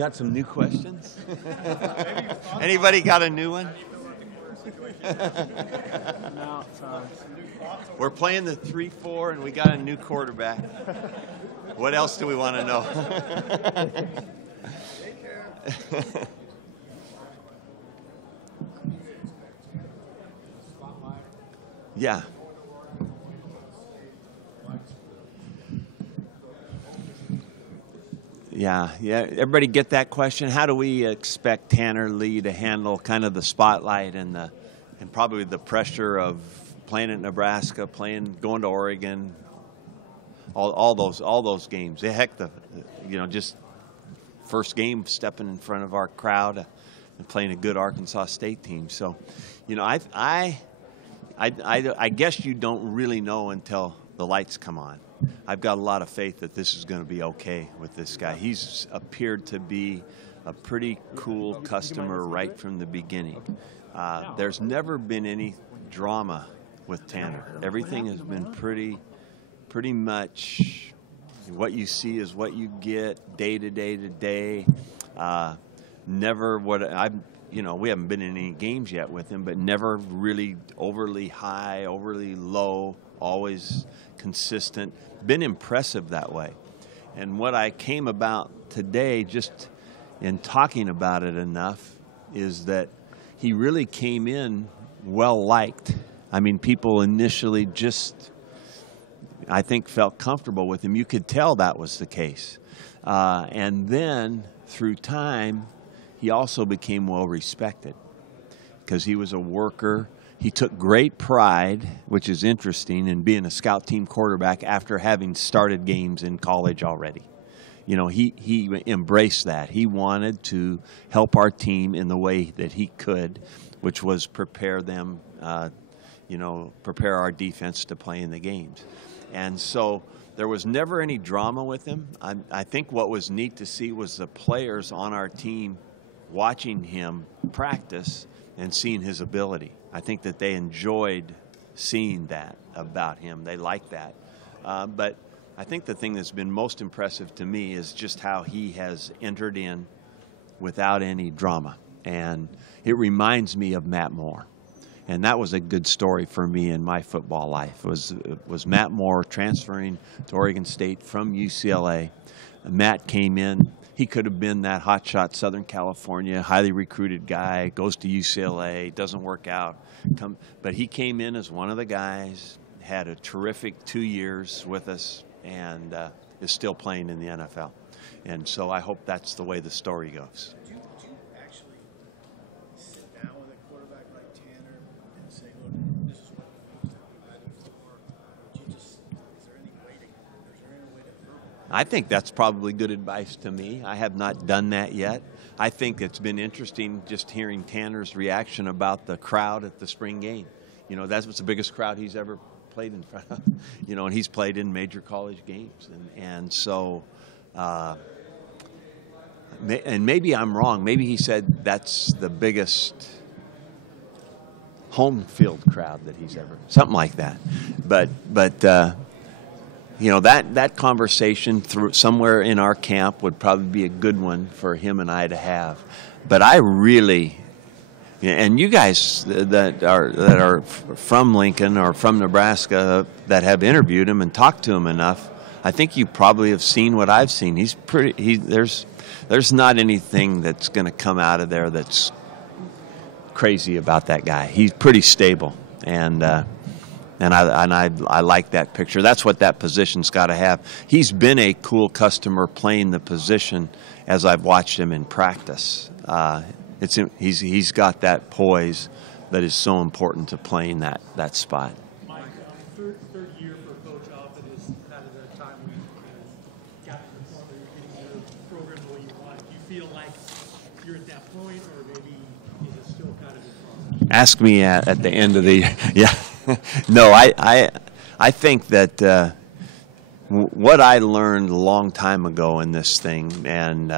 got some new questions? Anybody got a new one? No, sorry. We're playing the 3-4, and we got a new quarterback. What else do we want to know? Yeah. Yeah. Everybody get that question? How do we expect Tanner Lee to handle kind of the spotlight and probably the pressure of playing at Nebraska, going to Oregon, all those games? Heck, just first game stepping in front of our crowd and playing a good Arkansas State team. So, I guess you don't really know until the lights come on. I've got a lot of faith that this is going to be okay with this guy. He's appeared to be a pretty cool customer right from the beginning. There's never been any drama with Tanner. Everything has been pretty much what you see is what you get day to day to day. Never we haven't been in any games yet with him, but never really overly high, overly low, always consistent. Been impressive that way. And what I came about today, just in talking about it enough, is that he really came in well liked. I mean, people initially I think, felt comfortable with him. You could tell that was the case. And then through time, he also became well respected because he was a worker. He took great pride, which is interesting, in being a scout team quarterback after having started games in college already. He embraced that. He wanted to help our team in the way that he could, which was prepare them, prepare our defense to play in the games. And so there was never any drama with him. I think what was neat to see was the players on our team watching him practice and seeing his ability. I think that they enjoyed seeing that about him. They liked that. But I think the thing that's been most impressive to me is just how he has entered in without any drama. And it reminds me of Matt Moore. And that was a good story for me in my football life, was Matt Moore transferring to Oregon State from UCLA. Matt came in. He could have been that hotshot Southern California, highly recruited guy, goes to UCLA, doesn't work out. But he came in as one of the guys, had a terrific 2 years with us, and is still playing in the NFL. And so I hope that's the way the story goes. Did you actually sit down with a quarterback like Tanner and say, look, this is what we need to be ready for? Or is there any way to I think that's probably good advice to me. I have not done that yet. I think it's been interesting just hearing Tanner's reaction about the crowd at the spring game. That's what's the biggest crowd he's ever played in front of. And he's played in major college games. And so, and maybe I'm wrong. Maybe he said that's the biggest home field crowd that he's ever, something like that. But that conversation through somewhere in our camp would probably be a good one for him and I to have. But I really, and you guys that are from Lincoln or from Nebraska that have interviewed him and talked to him enough, I think you probably have seen what I've seen. There's not anything that's going to come out of there that's crazy about that guy. He's pretty stable, and I like that picture. That's what that position's got to have. He's been a cool customer playing the position as I've watched him in practice. He's got that poise that is so important to playing that spot. Mike, third year for Coach Alford is kind of the time we got to the point where you're getting the program the way you want it. Do you feel like you're at that point, or maybe is it still kind of in process? Ask me at the end of the year. Yeah. No, I think that what I learned a long time ago in this thing, and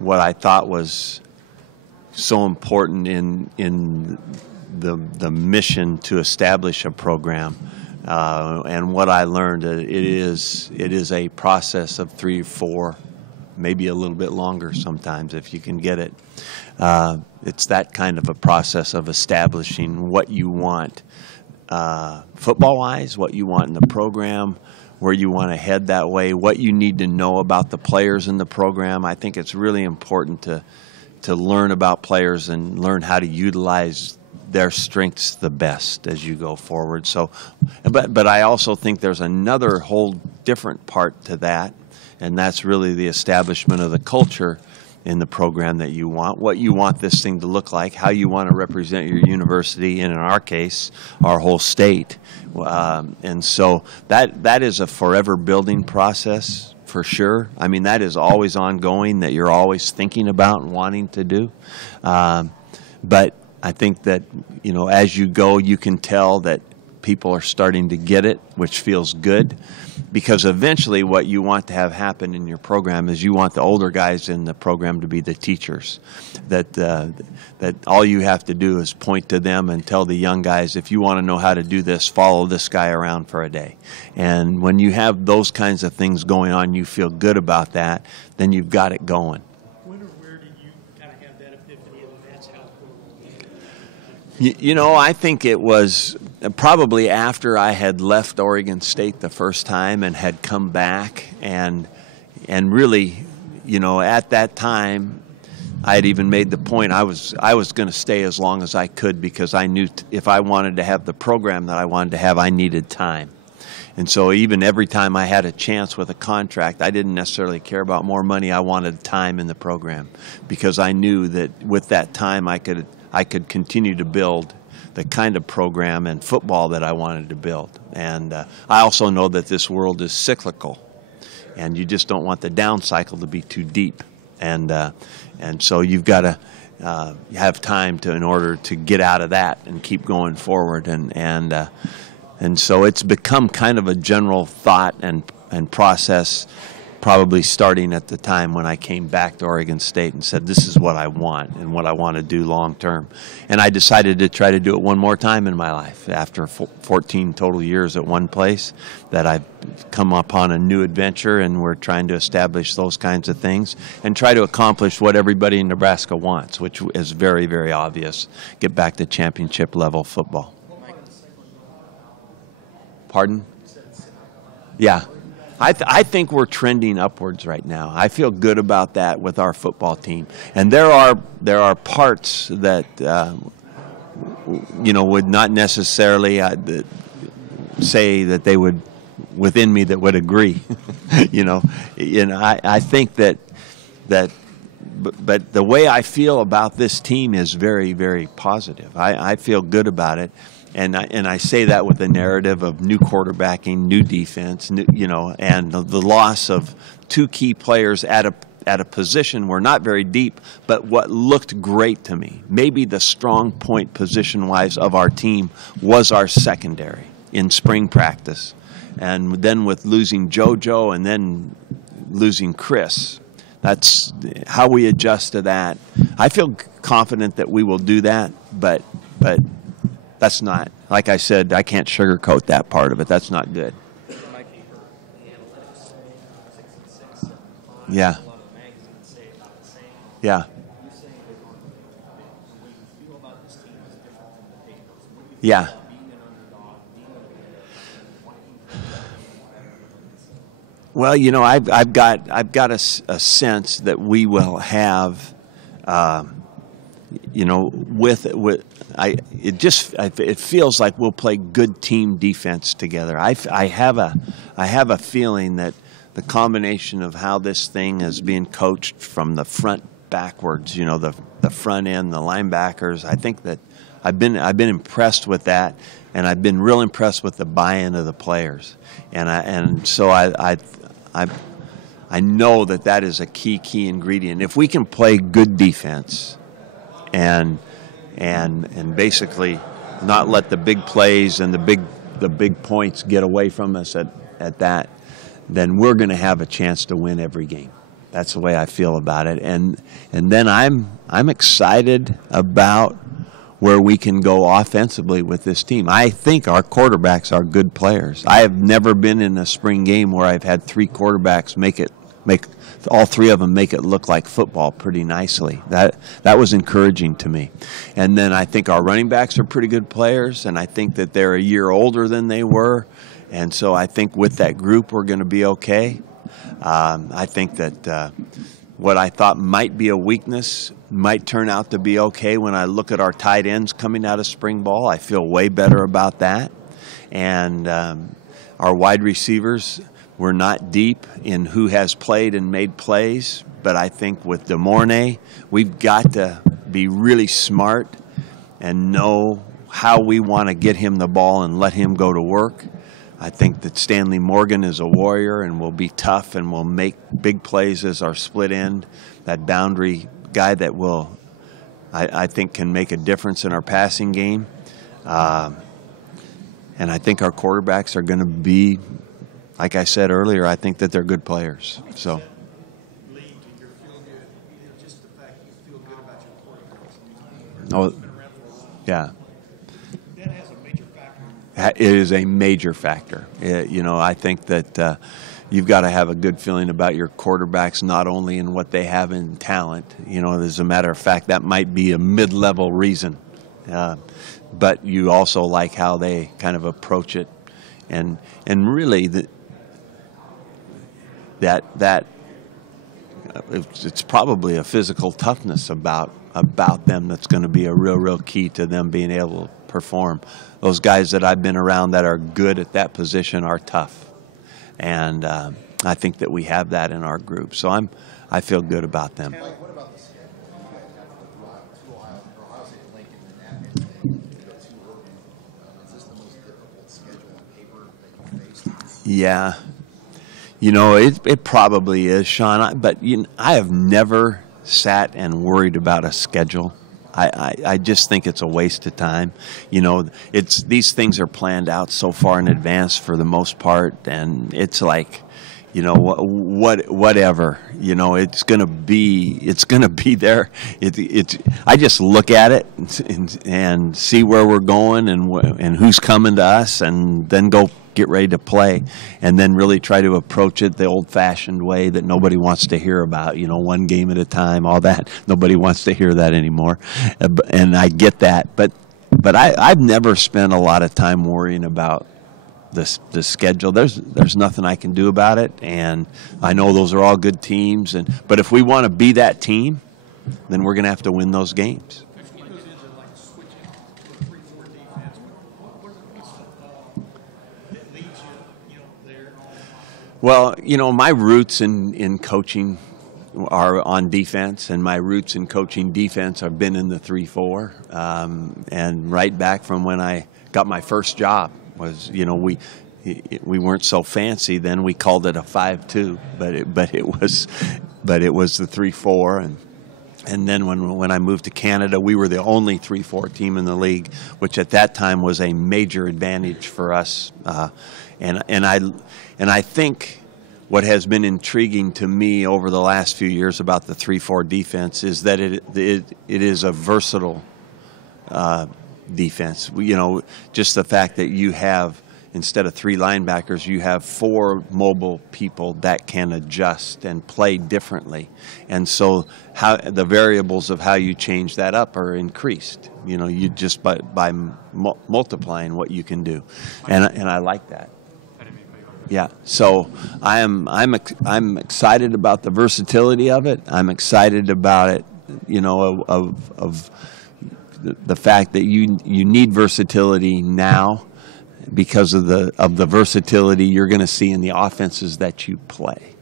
what I thought was so important in the mission to establish a program, and what I learned, it is a process of 3 or 4 maybe a little bit longer sometimes if you can get it. It's that kind of a process of establishing what you want football-wise, what you want in the program, where you want to head that way, what you need to know about the players in the program. I think it's really important to learn about players and learn how to utilize their strengths the best as you go forward. So, but I also think there's another whole different part to that, and that's really the establishment of the culture in the program that you want, what you want this thing to look like, how you want to represent your university, and in our case, our whole state. And so that is a forever building process for sure. I mean, that is always ongoing, that you're always thinking about and wanting to do. But I think that, you know, as you go, you can tell that people are starting to get it, which feels good, because eventually what you want to have happen in your program is you want the older guys in the program to be the teachers, that all you have to do is point to them and tell the young guys, if you want to know how to do this, follow this guy around for a day. And when you have those kinds of things going on, you feel good about that, then you've got it going. When or where did you kind of have that epiphany and that's how? You know, I think it was probably after I had left Oregon State the first time and had come back, and really, you know, at that time, I had even made the point I was going to stay as long as I could, because I knew if I wanted to have the program that I wanted to have, I needed time. And so even every time I had a chance with a contract, I didn't necessarily care about more money. I wanted time in the program, because I knew that with that time I could continue to build the kind of program and football that I wanted to build. And I also know that this world is cyclical, and you just don't want the down cycle to be too deep. And so you've got to have time in order to get out of that and keep going forward. And so it's become kind of a general thought and process, probably starting at the time when I came back to Oregon State and said, this is what I want and what I want to do long term. And I decided to try to do it one more time in my life after 14 total years at one place, that I've come upon a new adventure, and we're trying to establish those kinds of things and try to accomplish what everybody in Nebraska wants, which is very, very obvious: get back to championship level football. Pardon? Yeah. I think we're trending upwards right now. I feel good about that with our football team. And there are parts that you know, would not necessarily say that they would within me that would agree. you know, I think that but the way I feel about this team is very, very positive. I feel good about it. And I say that with the narrative of new quarterbacking, new defense, you know, and the loss of two key players at a position we're not very deep, but what looked great to me, maybe the strong point position-wise of our team was our secondary in spring practice. And then with losing JoJo and then losing Chris, that's how we adjust to that. I feel confident that we will do that, but that's not, like I said, I can't sugarcoat that part of it. That's not good. Yeah. Yeah. Yeah. Well, you know, I've got a sense that we will have, you know, it feels like we'll play good team defense together. I have a feeling that the combination of how this thing is being coached from the front backwards, you know, the front end, the linebackers, I think that I've been impressed with that, and I've been real impressed with the buy-in of the players, and so I know that is a key ingredient. If we can play good defense and basically not let the big plays and the big points get away from us at that, then we're going to have a chance to win every game. That's the way I feel about it. And then I'm excited about where we can go offensively with this team. I think our quarterbacks are good players. I have never been in a spring game where I've had three quarterbacks make make all three of them make it look like football pretty nicely. That was encouraging to me. And then I think our running backs are pretty good players, and I think that they're a year older than they were. And so I think with that group we're going to be okay. I think that what I thought might be a weakness might turn out to be okay when I look at our tight ends coming out of spring ball. I feel way better about that. And our wide receivers, we're not deep in who has played and made plays, but I think with DeMornay, we've got to be really smart and know how we want to get him the ball and let him go to work. I think that Stanley Morgan is a warrior and will be tough and will make big plays as our split end, that boundary guy that will, I think, can make a difference in our passing game. And I think our quarterbacks are going to be, like I said earlier, I think that they're good players. So. League and you're feeling good, just the fact you feel good about your quarterbacks. Oh, yeah. That has a major factor. It is a major factor. I think that you've got to have a good feeling about your quarterbacks, not only in what they have in talent. As a matter of fact, that might be a mid-level reason. But you also like how they kind of approach it. And really, it's probably a physical toughness about them that's going to be a real key to them being able to perform. Those guys that I've been around that are good at that position are tough, and I think that we have that in our group. So I feel good about them. What about the schedule? You guys have two Ohio State, Lincoln, and Athens. You go to Oregon. Is this the most difficult schedule on paper that you faced? Yeah. It probably is, Sean. But I have never sat and worried about a schedule. I just think it's a waste of time. These things are planned out so far in advance for the most part, and it's like, whatever. It's gonna be there. I just look at it and see where we're going and who's coming to us, and then go get ready to play, and then really try to approach it the old-fashioned way that nobody wants to hear about, one game at a time, all that. Nobody wants to hear that anymore, and I get that. But I've never spent a lot of time worrying about the schedule. There's nothing I can do about it, and I know those are all good teams. But if we want to be that team, then we're going to have to win those games. Well, my roots in coaching are on defense, and my roots in coaching defense have been in the 3-4. And right back from when I got my first job was, we weren't so fancy then. We called it a 5-2, but it was the 3-4. And then when I moved to Canada, we were the only 3-4 team in the league, which at that time was a major advantage for us. And I think what has been intriguing to me over the last few years about the 3-4 defense is that it is a versatile defense. Just the fact that you have, instead of 3 linebackers, you have 4 mobile people that can adjust and play differently. And so how the variables of how you change that up are increased. You just by multiplying what you can do. And I like that. Yeah, so I'm excited about the versatility of it. I'm excited about it, of the fact that you need versatility now because of the versatility you're going to see in the offenses that you play,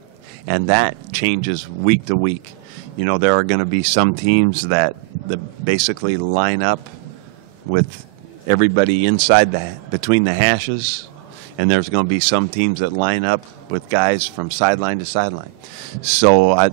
and that changes week to week. There are going to be some teams that basically line up with everybody between the hashes. And there's going to be some teams that line up with guys from sideline to sideline. So I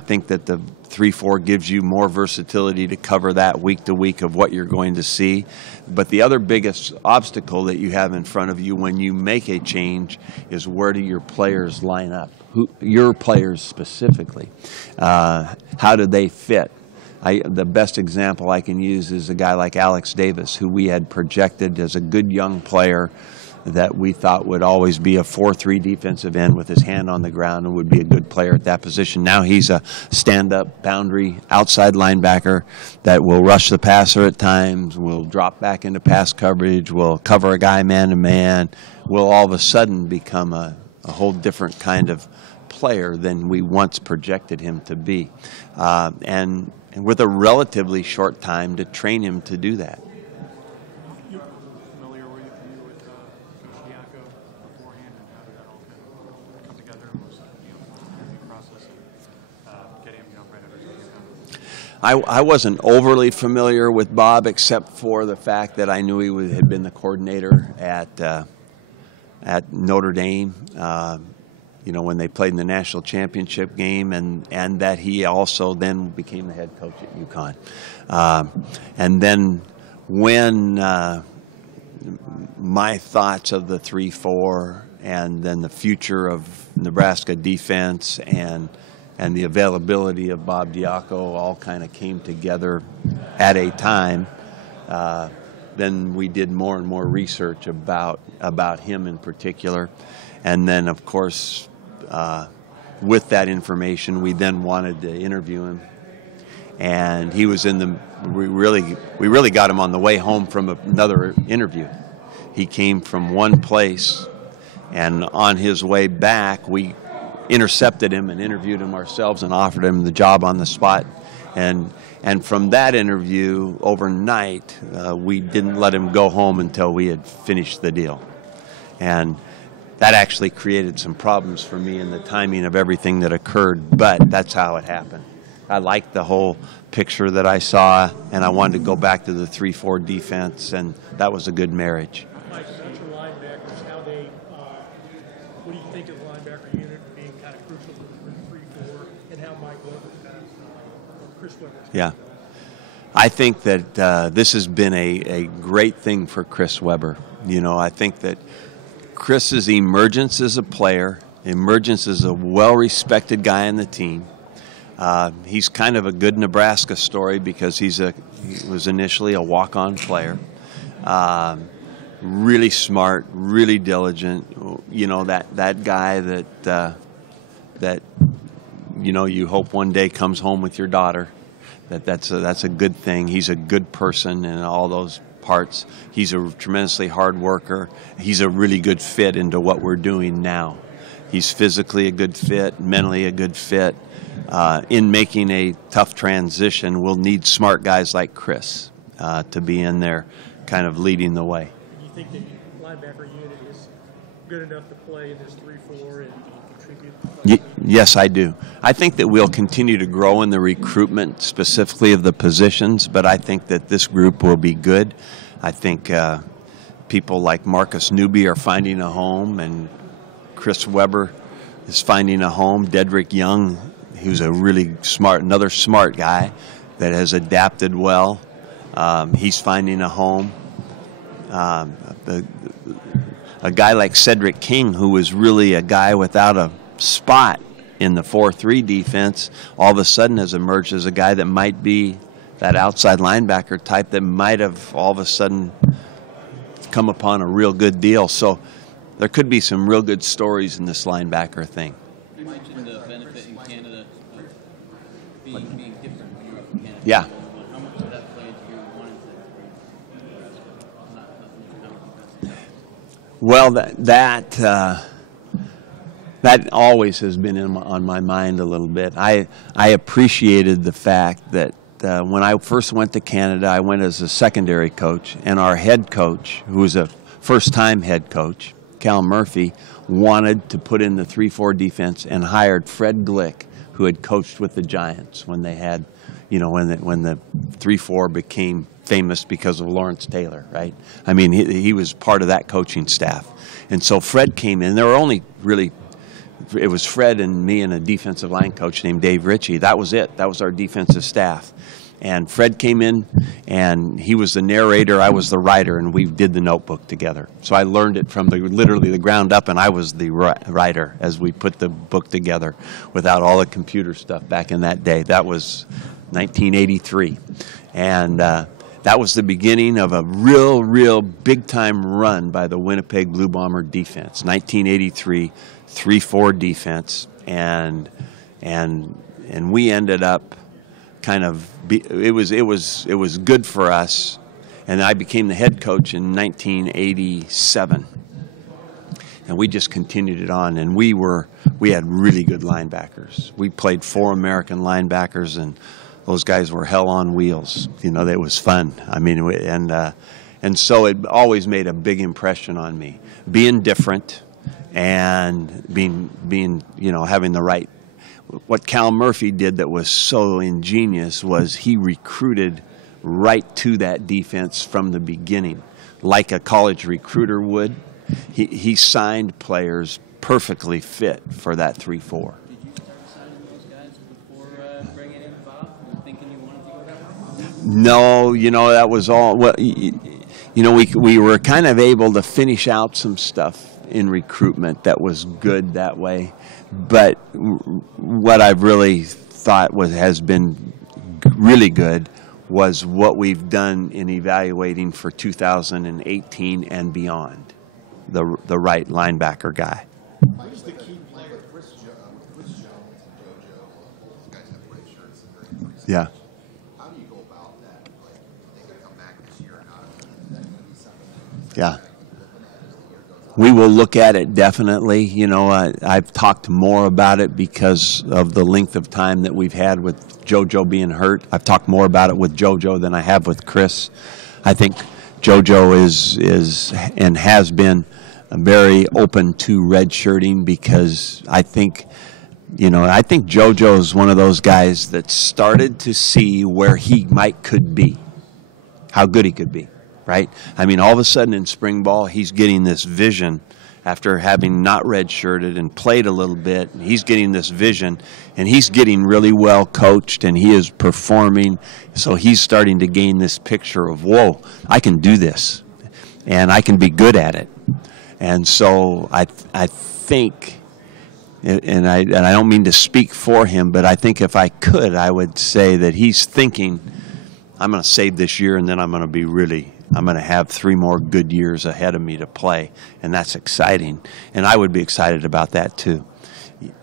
think that the 3-4 gives you more versatility to cover that week to week of what you're going to see. But the other biggest obstacle that you have in front of you when you make a change is, where do your players line up? Your players specifically. How do they fit? The best example I can use is a guy like Alex Davis, who we had projected as a good young player that we thought would always be a 4-3 defensive end with his hand on the ground and would be a good player at that position. Now he's a stand-up boundary outside linebacker that will rush the passer at times, will drop back into pass coverage, will cover a guy man-to-man, will all of a sudden become a whole different kind of player than we once projected him to be. And with a relatively short time to train him to do that. You familiar with Coach Diaco beforehand, and how did that all come together? What was the interview process and getting him right under his I wasn't overly familiar with Bob, except for the fact that I knew he had been the coordinator at Notre Dame. When they played in the national championship game, and that he also then became the head coach at UConn. And then when my thoughts of the 3-4 and then the future of Nebraska defense and the availability of Bob Diaco all kind of came together at a time, then we did more and more research about him in particular. And then, of course, with that information, we then wanted to interview him, and he was we really got him on the way home from another interview. He came from one place, and on his way back, we intercepted him and interviewed him ourselves and offered him the job on the spot. And from that interview overnight, we didn't let him go home until we had finished the deal. And that actually created some problems for me in the timing of everything that occurred, but that's how it happened. I liked the whole picture that I saw, and I wanted to go back to the 3-4 defense, and that was a good marriage. Mike, about your linebackers, how they, what do you think of the linebacker unit being kind of crucial for the 3-4, and how Mike Weber, or Chris Weber? Yeah. I think that this has been a great thing for Chris Weber. I think that Chris's emergence as a player, emergence as a well-respected guy on the team. He's kind of a good Nebraska story because he was initially a walk-on player. Really smart, really diligent. That guy that you hope one day comes home with your daughter. That's a good thing. He's a good person in all those parts. He's a tremendously hard worker. He's a really good fit into what we're doing now. He's physically a good fit, mentally a good fit. In making a tough transition, we'll need smart guys like Chris to be in there kind of leading the way. Do you think the linebacker unit is good enough to play in this 3-4 and contribute? Yes, I do. I think that we'll continue to grow in the recruitment specifically of the positions, but I think that this group will be good. I think people like Marcus Newby are finding a home, and Chris Weber is finding a home. Dedrick Young, who's a really another smart guy that has adapted well, he's finding a home. A guy like Cedric King, who was really a guy without a spot in the 4-3 defense, all of a sudden has emerged as a guy that might be that outside linebacker type that might have all of a sudden come upon a real good deal. So there could be some real good stories in this linebacker thing. You mentioned the benefit in Canada of being different when you're up in Canada. Yeah. How much did that play into you wanting to Well, that always has been on my mind a little bit. I appreciated the fact that when I first went to Canada, I went as a secondary coach, and our head coach, who was a first-time head coach, Cal Murphy, wanted to put in the 3-4 defense and hired Fred Glick, who had coached with the Giants when they had, when the 3-4 became famous because of Lawrence Taylor, right? I mean, he was part of that coaching staff. And so Fred came in. There were only really, it was Fred and me and a defensive line coach named Dave Ritchie. That was it. That was our defensive staff. And Fred came in, and he was the narrator, I was the writer, and we did the notebook together. So I learned it from literally the ground up, and I was the writer as we put the book together without all the computer stuff back in that day. That was 1983. And That was the beginning of a real big-time run by the Winnipeg Blue Bomber defense. 1983, 3-4 defense, and we ended up kind of it was good for us, and I became the head coach in 1987, and we just continued it on, and we had really good linebackers. We played 4 American linebackers, and those guys were hell on wheels. You know, it was fun. I mean, and so it always made a big impression on me. Being different and being you know, having the right. What Cal Murphy did that was so ingenious was he recruited right to that defense from the beginning, like a college recruiter would. He signed players perfectly fit for that 3-4. Did you start signing those guys before bringing in Bob? Were you thinking you wanted to go that way? No, you know, that was all. Well, you know, we were kind of able to finish out some stuff in recruitment that was good that way. But what I've really thought has been really good was what we've done in evaluating for 2018 and beyond. The right linebacker guy. Who's the key player with Chris Jones and JoJo? Those guys have red shirts and they're in preseason. Yeah. How do you go about that? Like, are they going to come back this year or not? Is that going to be something Yeah. that you're looking at as the year goes on? We will look at it definitely. You know, I've talked more about it because of the length of time that we've had with JoJo being hurt. I've talked more about it with JoJo than I have with Chris. I think JoJo is and has been very open to redshirting because I think JoJo is one of those guys that started to see where he could be, how good he could be, right? I mean, all of a sudden in spring ball, he's getting this vision after having not redshirted and played a little bit. He's getting this vision, and he's getting really well coached, and he is performing. So he's starting to gain this picture of, whoa, I can do this, and I can be good at it. And so I think, and I don't mean to speak for him, but I think if I could, I would say that he's thinking, I'm going to save this year, and then I'm going to have 3 more good years ahead of me to play, and that's exciting. And I would be excited about that too.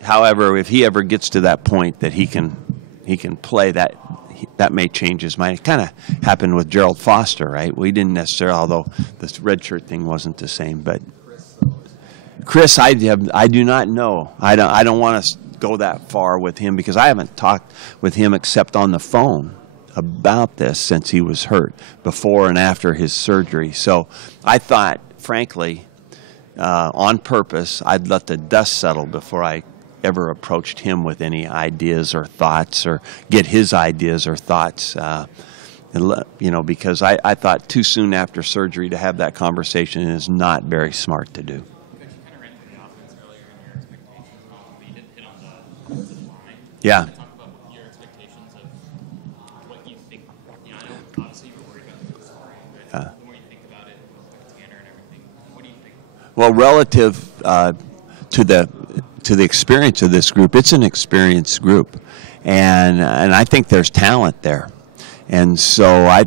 However, if he ever gets to that point that he can play, that may change his mind. It kind of happened with Gerald Foster, right? We didn't necessarily, although the redshirt thing wasn't the same, but Chris, I do not know. I don't want to go that far with him because I haven't talked with him except on the phone about this since he was hurt, before and after his surgery. So I thought, frankly, on purpose, I'd let the dust settle before I ever approached him with any ideas or thoughts or get his ideas or thoughts, because I thought too soon after surgery to have that conversation is not very smart to do. Because you kind of ran through the offense earlier in your expectations, but you didn't hit on the offensive line. Yeah. Talk about your expectations of what you think. You know, I know obviously you were worried about the scoring, but the more you think about it, with Tanner and everything, what do you think? Well, relative to the experience of this group, it's an experienced group, and I think there's talent there. And so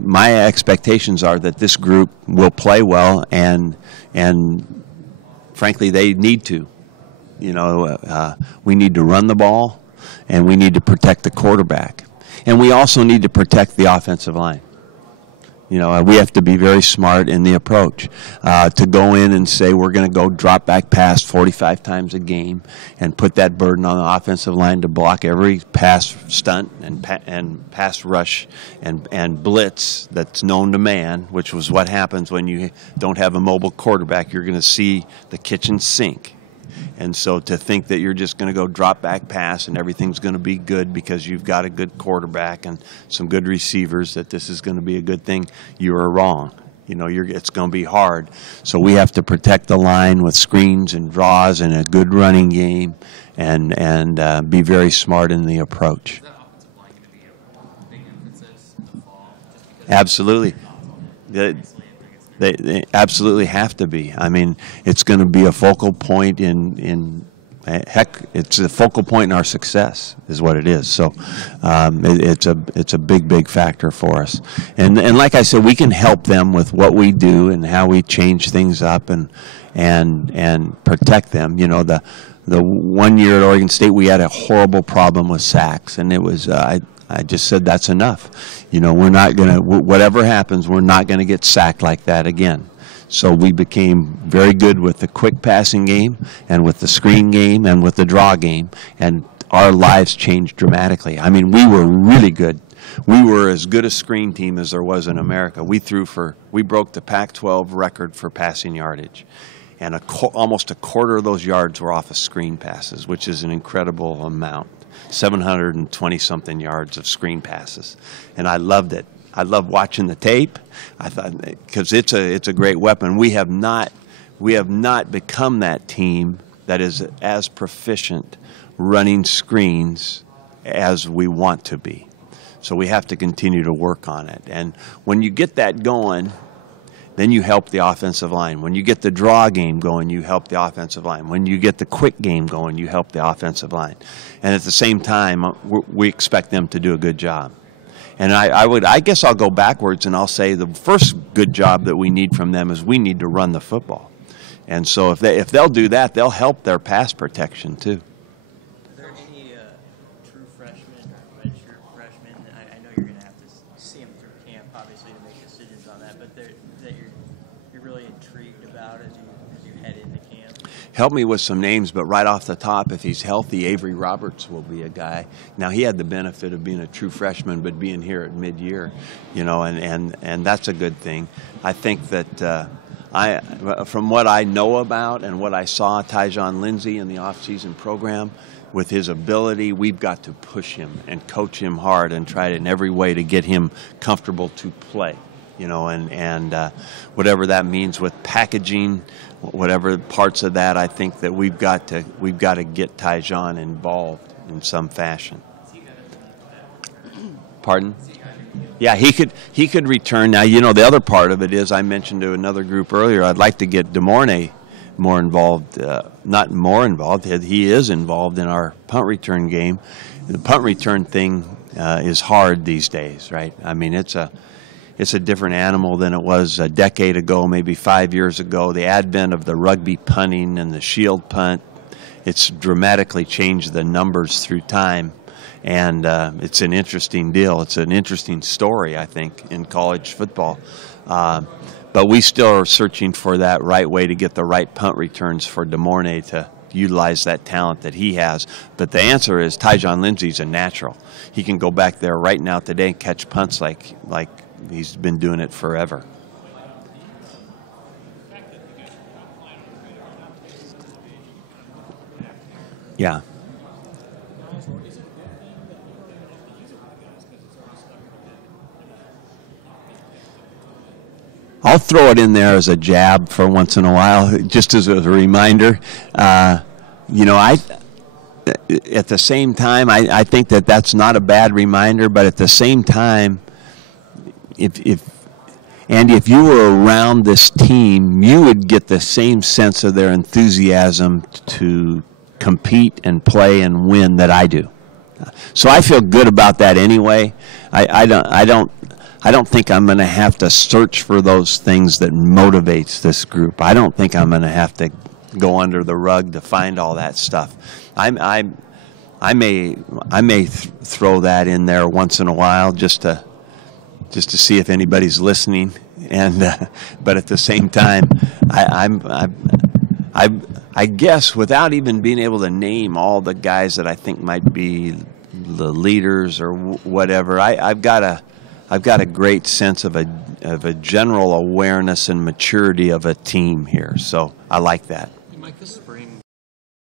my expectations are that this group will play well, and frankly, they need to. We need to run the ball, and we need to protect the quarterback, and we also need to protect the offensive line. We have to be very smart in the approach. To go in and say we're going to go drop back pass 45 times a game and put that burden on the offensive line to block every pass stunt and pass rush and blitz that's known to man, which was what happens when you don't have a mobile quarterback. You're going to see the kitchen sink. And so to think that you're just going to go drop back pass and everything's going to be good because you've got a good quarterback and some good receivers, that this is going to be a good thing, you are wrong. It's going to be hard. So we have to protect the line with screens and draws and a good running game and be very smart in the approach. Is that offensive line going to be a big emphasis in the fall? Just because Absolutely. They absolutely have to be. I mean, it's going to be a focal point in Heck, it's a focal point in our success, is what it is. So it's a big factor for us. And like I said, we can help them with what we do and how we change things up and protect them. You know, the 1 year at Oregon State, we had a horrible problem with sacks, and it was I just said that's enough. You know, we're not gonna, whatever happens, we're not gonna get sacked like that again. So we became very good with the quick passing game and with the screen game and with the draw game, and our lives changed dramatically. I mean, we were really good. We were as good a screen team as there was in America. We broke the Pac-12 record for passing yardage, and almost a quarter of those yards were off of screen passes, which is an incredible amount. 720-something yards of screen passes, and I loved it. I love watching the tape. I thought, because it's a great weapon. We have not become that team that is as proficient running screens as we want to be. So we have to continue to work on it. And when you get that going, then you help the offensive line. When you get the draw game going, you help the offensive line. When you get the quick game going, you help the offensive line. And at the same time, we expect them to do a good job. And I guess I'll go backwards and I'll say the first good job that we need from them is we need to run the football. And so if they'll do that, they'll help their pass protection too. Are there any true freshmen or redshirt freshmen? I know you're going to have to see them through camp, obviously, to make decisions on that, but that you're really intrigued about as you head into camp? Help me with some names, but right off the top, if he's healthy, Avery Roberts will be a guy. Now, he had the benefit of being a true freshman, but being here at mid-year, you know, and that's a good thing. I think that from what I know about and what I saw Tyjon Lindsey in the off-season program, with his ability, we've got to push him and coach him hard and try in every way to get him comfortable to play. You know, and whatever that means with packaging, whatever parts of that, I think that we've got to get Tyjon involved in some fashion. Pardon? Yeah, he could return. Now, you know, the other part of it is I mentioned to another group earlier, I'd like to get DeMornay more involved. Not more involved. He is involved in our punt return game. The punt return thing is hard these days, right? I mean, it's a different animal than it was a decade ago, maybe 5 years ago. The advent of the rugby punting and the shield punt, it's dramatically changed the numbers through time. And it's an interesting deal. It's an interesting story, I think, in college football. But we still are searching for that right way to get the right punt returns for DeMornay to utilize that talent that he has. But the answer is Tyjon Lindsey's a natural. He can go back there right now today and catch punts like he's been doing it forever. Yeah. I'll throw it in there as a jab for once in a while, just as a reminder. You know, at the same time, I think that that's not a bad reminder, but at the same time, if Andy, if you were around this team, you would get the same sense of their enthusiasm to compete and play and win that I do. So I feel good about that anyway. I don't think I'm going to have to search for those things that motivates this group. I don't think I'm going to have to go under the rug to find all that stuff. I may throw that in there once in a while just to see if anybody's listening, and but at the same time, I guess without even being able to name all the guys that I think might be the leaders or whatever, I've got a great sense of a general awareness and maturity of a team here, so I like that. Mike, this spring